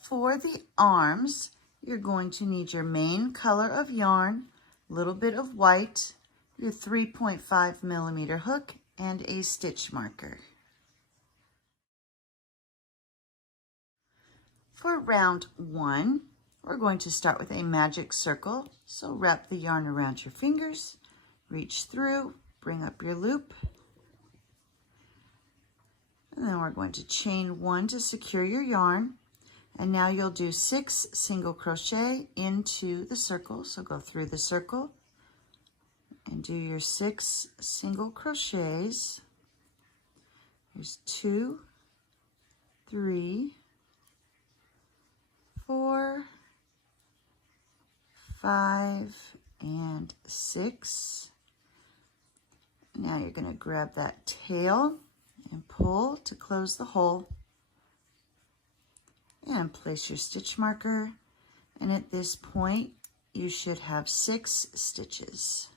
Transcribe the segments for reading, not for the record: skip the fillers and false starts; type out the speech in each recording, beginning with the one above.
For the arms, you're going to need your main color of yarn, a little bit of white, your 3.5 millimeter hook, and a stitch marker. For round 1, we're going to start with a magic circle. So wrap the yarn around your fingers, reach through, bring up your loop, and then we're going to chain 1 to secure your yarn. And now you'll do 6 single crochet into the circle. So go through the circle and do your 6 single crochets. Here's 2, 3, 4, 5, and 6. Now you're going to grab that tail and pull to close the hole. And place your stitch marker. And at this point, you should have 6 stitches.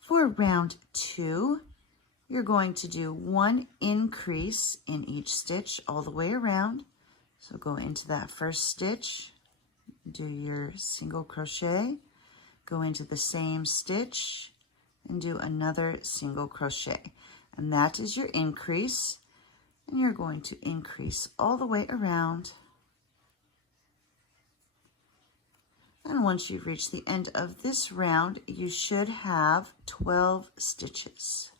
For round 2, you're going to do 1 increase in each stitch all the way around. So go into that first stitch, do your single crochet, go into the same stitch, and do another single crochet. And that is your increase. And you're going to increase all the way around. And once you've reached the end of this round, you should have 12 stitches.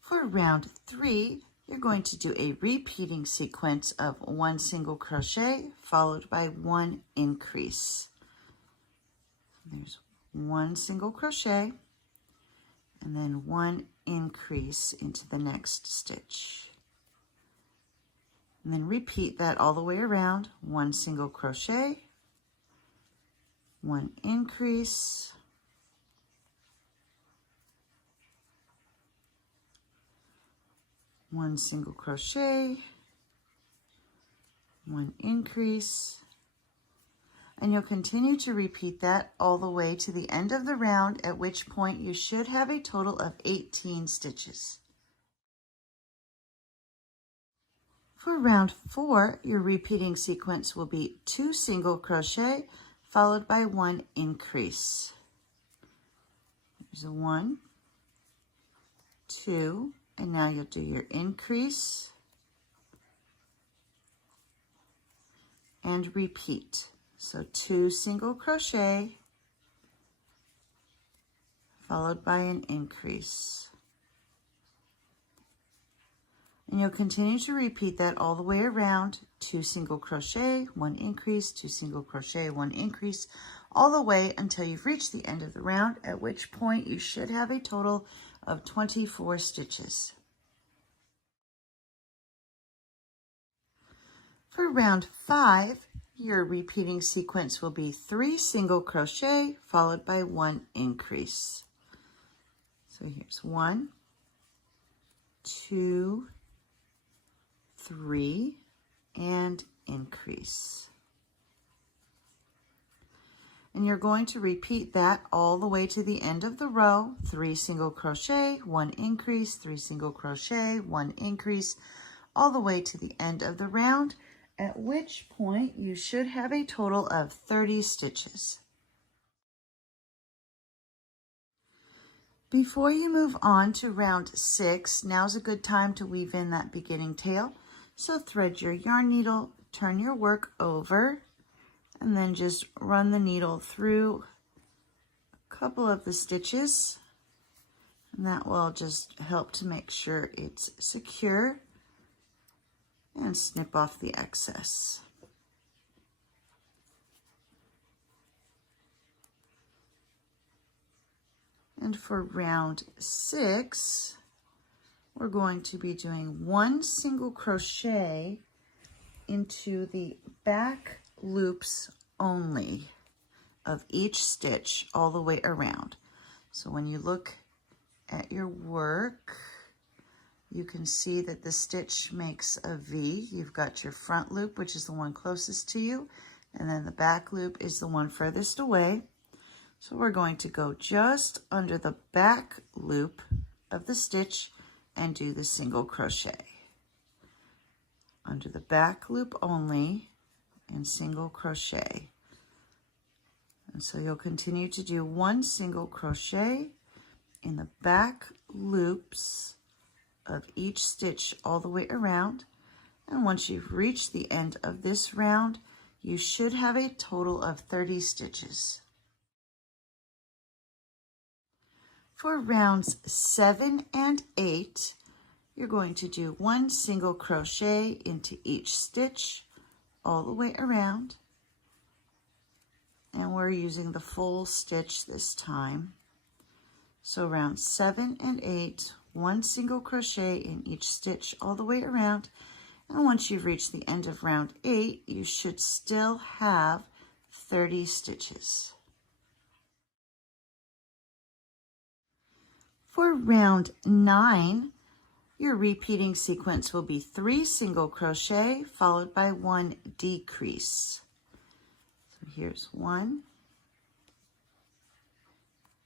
For round 3, you're going to do a repeating sequence of 1 single crochet followed by 1 increase. There's 1 single crochet and then 1 increase into the next stitch. And then repeat that all the way around. 1 single crochet, 1 increase, 1 single crochet, 1 increase, and you'll continue to repeat that all the way to the end of the round, at which point you should have a total of 18 stitches. For round 4, your repeating sequence will be 2 single crochet followed by 1 increase. There's a 1, 2, and now you'll do your increase and repeat. So 2 single crochet followed by an increase. And you'll continue to repeat that all the way around. 2 single crochet, 1 increase, 2 single crochet, 1 increase, all the way until you've reached the end of the round, at which point you should have a total of 24 stitches. For round 5, your repeating sequence will be 3 single crochet followed by 1 increase. So here's 1, 2, 3, and increase. And you're going to repeat that all the way to the end of the row. 3 single crochet, 1 increase, 3 single crochet, 1 increase, all the way to the end of the round, at which point you should have a total of 30 stitches. Before you move on to round 6, now's a good time to weave in that beginning tail. So thread your yarn needle, turn your work over, and then just run the needle through a couple of the stitches. And that will just help to make sure it's secure, and snip off the excess. And for round 6, we're going to be doing 1 single crochet into the back loops only of each stitch all the way around. So when you look at your work, you can see that the stitch makes a V. You've got your front loop, which is the one closest to you, and then the back loop is the one furthest away. So we're going to go just under the back loop of the stitch and do the single crochet. Under the back loop only and single crochet. And so you'll continue to do 1 single crochet in the back loops of each stitch all the way around. And once you've reached the end of this round, you should have a total of 30 stitches. For rounds 7 and 8, you're going to do 1 single crochet into each stitch all the way around. And we're using the full stitch this time. So rounds 7 and 8, 1 single crochet in each stitch all the way around. And once you've reached the end of round 8, you should still have 30 stitches. For round 9, your repeating sequence will be 3 single crochet followed by 1 decrease. So here's 1,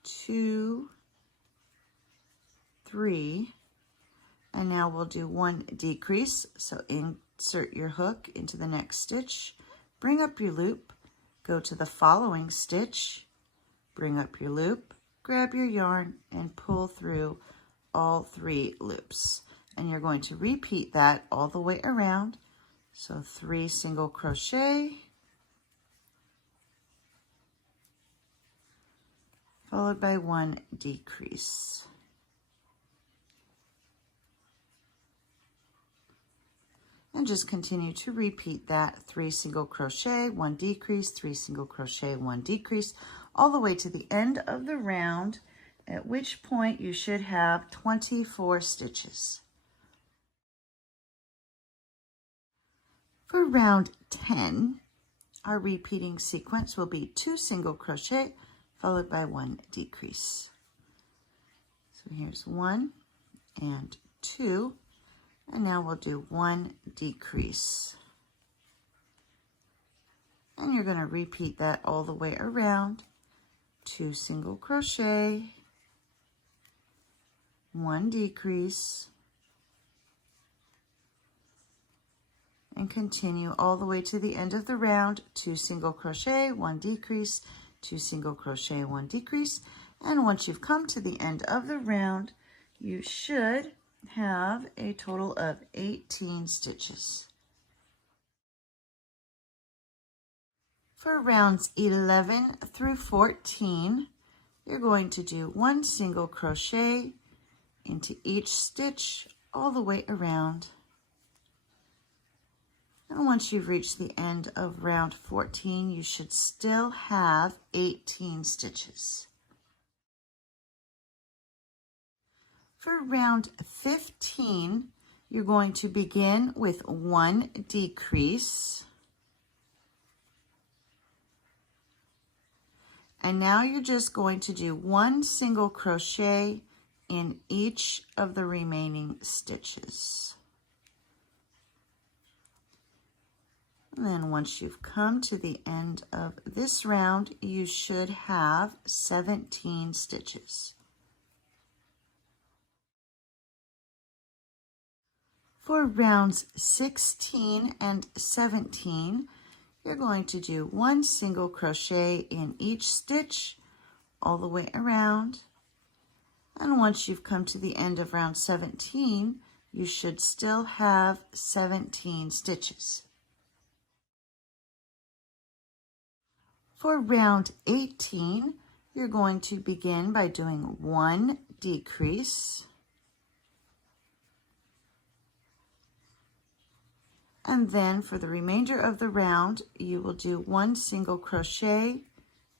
2, 3, and now we'll do 1 decrease. So insert your hook into the next stitch, bring up your loop, go to the following stitch, bring up your loop, grab your yarn and pull through all 3 loops. And you're going to repeat that all the way around. So 3 single crochet, followed by 1 decrease. And just continue to repeat that 3 single crochet, 1 decrease, 3 single crochet, 1 decrease, all the way to the end of the round, at which point you should have 24 stitches. For round 10, our repeating sequence will be 2 single crochet followed by 1 decrease. So here's 1 and 2, and now we'll do 1 decrease. And you're going to repeat that all the way around. 2 single crochet, 1 decrease, and continue all the way to the end of the round. 2 single crochet, 1 decrease, 2 single crochet, 1 decrease, and once you've come to the end of the round, you should have a total of 18 stitches. For rounds 11 through 14, you're going to do 1 single crochet into each stitch all the way around. And once you've reached the end of round 14, you should still have 18 stitches. For round 15, you're going to begin with 1 decrease. And now you're just going to do 1 single crochet in each of the remaining stitches. And then once you've come to the end of this round, you should have 17 stitches. For rounds 16 and 17, you're going to do 1 single crochet in each stitch all the way around. And once you've come to the end of round 17, you should still have 17 stitches. For round 18, you're going to begin by doing 1 decrease. And then for the remainder of the round, you will do 1 single crochet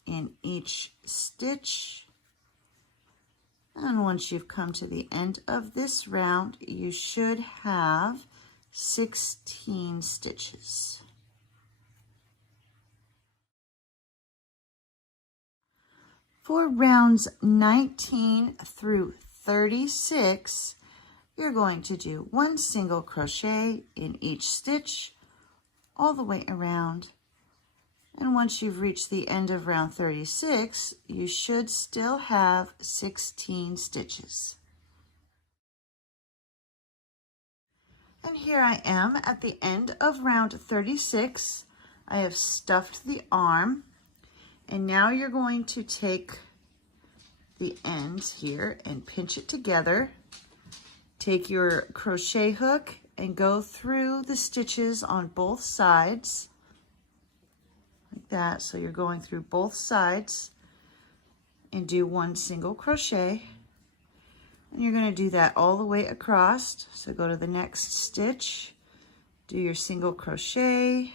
in each stitch. And once you've come to the end of this round, you should have 16 stitches. For rounds 19 through 36, you're going to do 1 single crochet in each stitch all the way around. And once you've reached the end of round 36, you should still have 16 stitches. And here I am at the end of round 36. I have stuffed the arm, and now you're going to take the end here and pinch it together. Take your crochet hook and go through the stitches on both sides like that. So you're going through both sides and do one single crochet, and you're going to do that all the way across. So go to the next stitch, do your single crochet,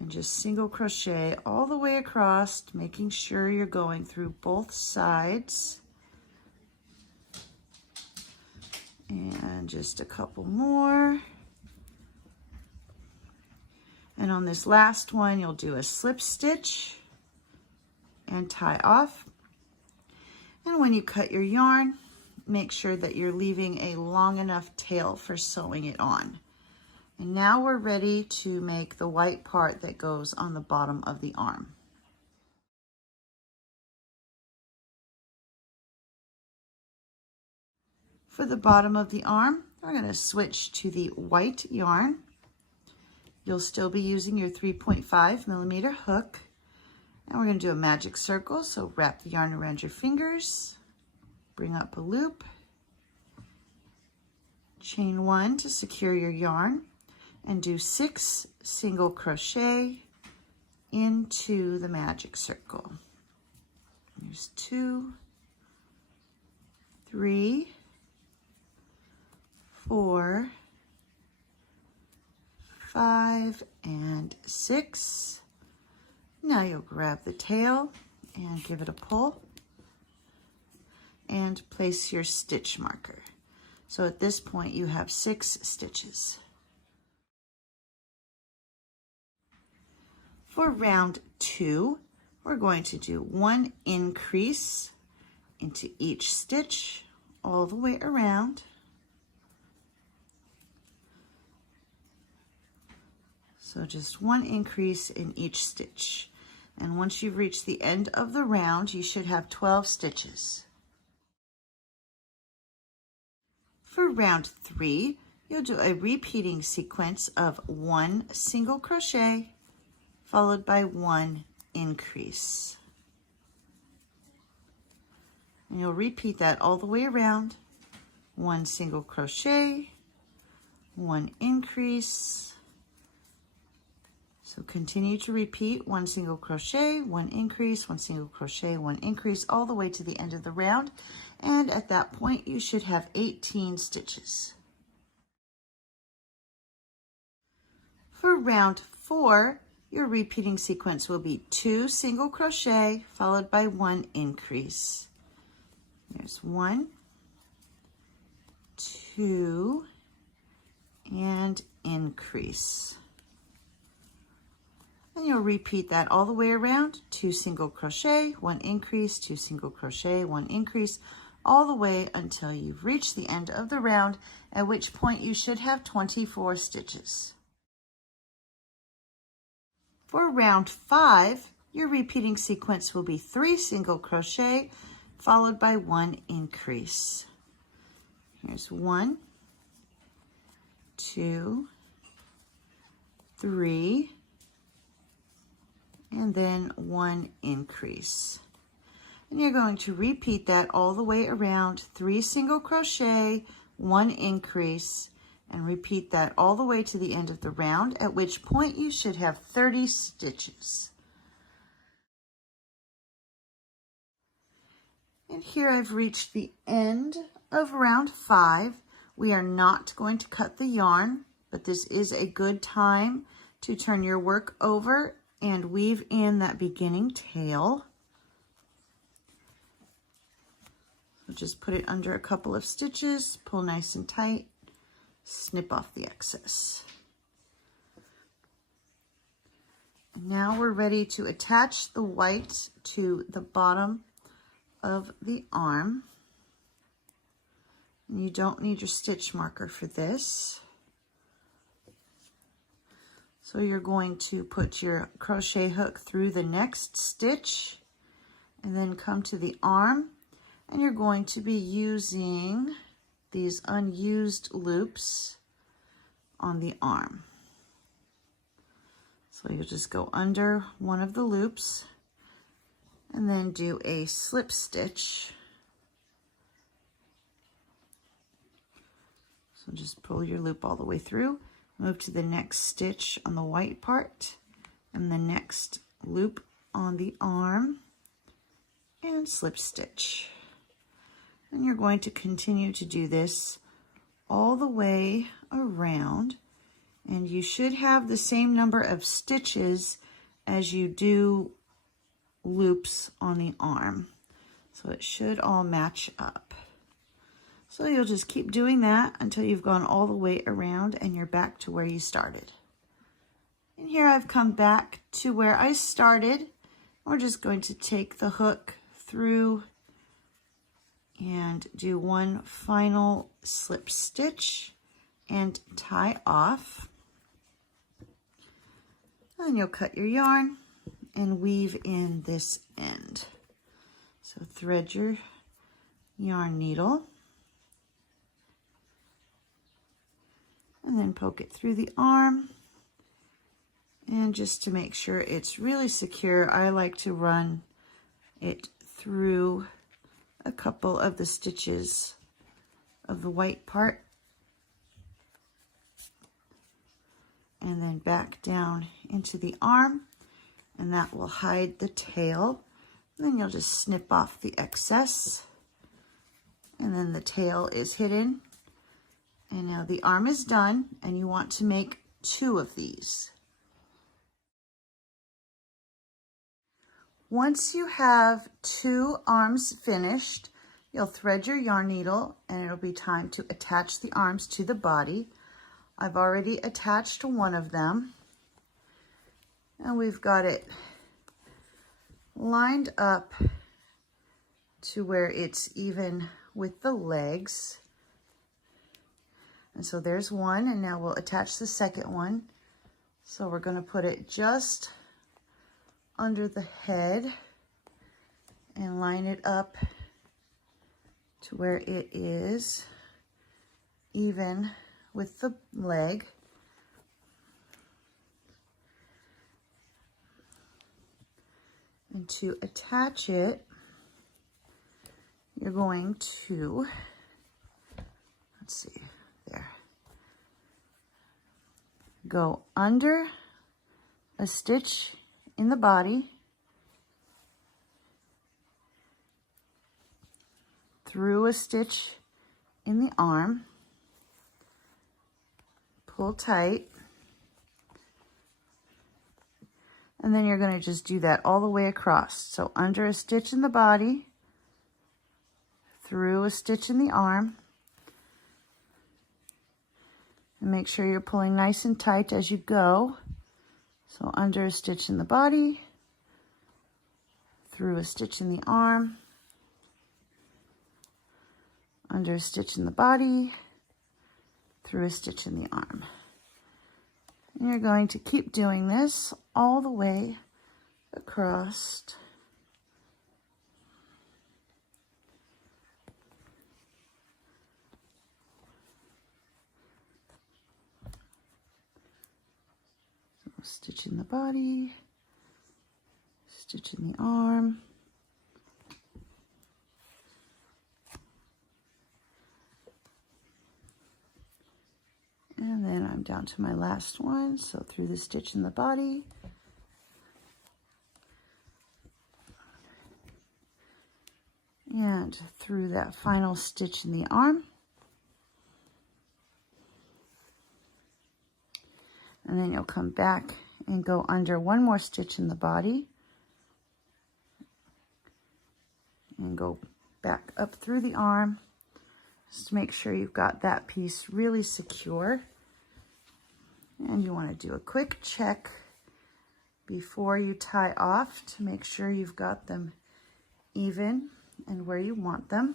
and just single crochet all the way across, making sure you're going through both sides. And just a couple more. And on this last one, you'll do a slip stitch and tie off. And when you cut your yarn, make sure that you're leaving a long enough tail for sewing it on. And now we're ready to make the white part that goes on the bottom of the arm. For the bottom of the arm, we're going to switch to the white yarn. You'll still be using your 3.5 millimeter hook. And we're going to do a magic circle. So wrap the yarn around your fingers, bring up a loop, chain 1 to secure your yarn, and do 6 single crochet into the magic circle. There's 2, 3, 4, 5, and 6. Now you'll grab the tail and give it a pull and place your stitch marker. So at this point you have 6 stitches. For round 2, we're going to do 1 increase into each stitch all the way around. So just 1 increase in each stitch. And once you've reached the end of the round, you should have 12 stitches. For round 3, you'll do a repeating sequence of 1 single crochet followed by 1 increase. And you'll repeat that all the way around. 1 single crochet, 1 increase. So continue to repeat 1 single crochet, 1 increase, 1 single crochet, 1 increase, all the way to the end of the round. And at that point, you should have 18 stitches. For round 4, your repeating sequence will be 2 single crochet followed by 1 increase. There's 1, 2, and increase. And you'll repeat that all the way around. 2 single crochet, 1 increase, 2 single crochet, 1 increase, all the way until you've reached the end of the round, at which point you should have 24 stitches. For round 5, your repeating sequence will be 3 single crochet followed by 1 increase. Here's 1, 2, 3, and then 1 increase. And you're going to repeat that all the way around. 3 single crochet, 1 increase, and repeat that all the way to the end of the round, at which point you should have 30 stitches. And here I've reached the end of round 5. We are not going to cut the yarn, but this is a good time to turn your work over and weave in that beginning tail. So just put it under a couple of stitches, pull nice and tight, snip off the excess. And now we're ready to attach the white to the bottom of the arm. And you don't need your stitch marker for this. So you're going to put your crochet hook through the next stitch and then come to the arm, and you're going to be using these unused loops on the arm. So you'll just go under one of the loops and then do a slip stitch. So just pull your loop all the way through, move to the next stitch on the white part and the next loop on the arm and slip stitch. And you're going to continue to do this all the way around, and you should have the same number of stitches as you do loops on the arm. So it should all match up. So you'll just keep doing that until you've gone all the way around and you're back to where you started. And here I've come back to where I started. We're just going to take the hook through and do one final slip stitch and tie off. And you'll cut your yarn and weave in this end. So thread your yarn needle and then poke it through the arm. And just to make sure it's really secure, I like to run it through a couple of the stitches of the white part and then back down into the arm, and that will hide the tail. And then you'll just snip off the excess, and then the tail is hidden. And now the arm is done, and you want to make 2 of these. Once you have 2 arms finished, you'll thread your yarn needle and it'll be time to attach the arms to the body. I've already attached one of them, and we've got it lined up to where it's even with the legs. And so there's one, and now we'll attach the second one. So we're going to put it just under the head and line it up to where it is even with the leg. And to attach it, you're going to, let's see, there, go under a stitch in the body, through a stitch in the arm, pull tight, and then you're going to just do that all the way across. So under a stitch in the body, through a stitch in the arm, and make sure you're pulling nice and tight as you go. So under a stitch in the body, through a stitch in the arm, under a stitch in the body, through a stitch in the arm. And you're going to keep doing this all the way across. So stitch in the body, stitch in the arm, and then I'm down to my last one. So through the stitch in the body, and through that final stitch in the arm, and then you'll come back and go under one more stitch in the body and go back up through the arm, just to make sure you've got that piece really secure. And you want to do a quick check before you tie off to make sure you've got them even and where you want them.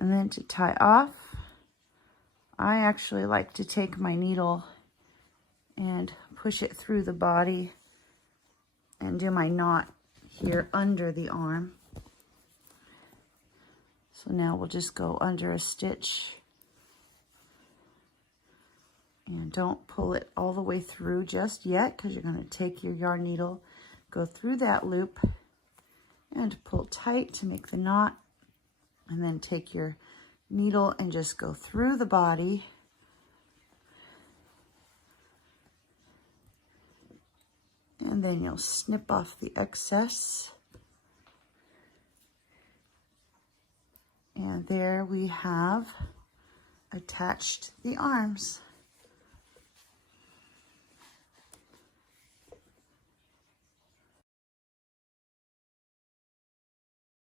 And then to tie off, I actually like to take my needle and push it through the body and do my knot here under the arm. So now we'll just go under a stitch. And don't pull it all the way through just yet, because you're going to take your yarn needle, go through that loop, and pull tight to make the knot. And then take your needle and just go through the body. And then you'll snip off the excess. And there we have attached the arms.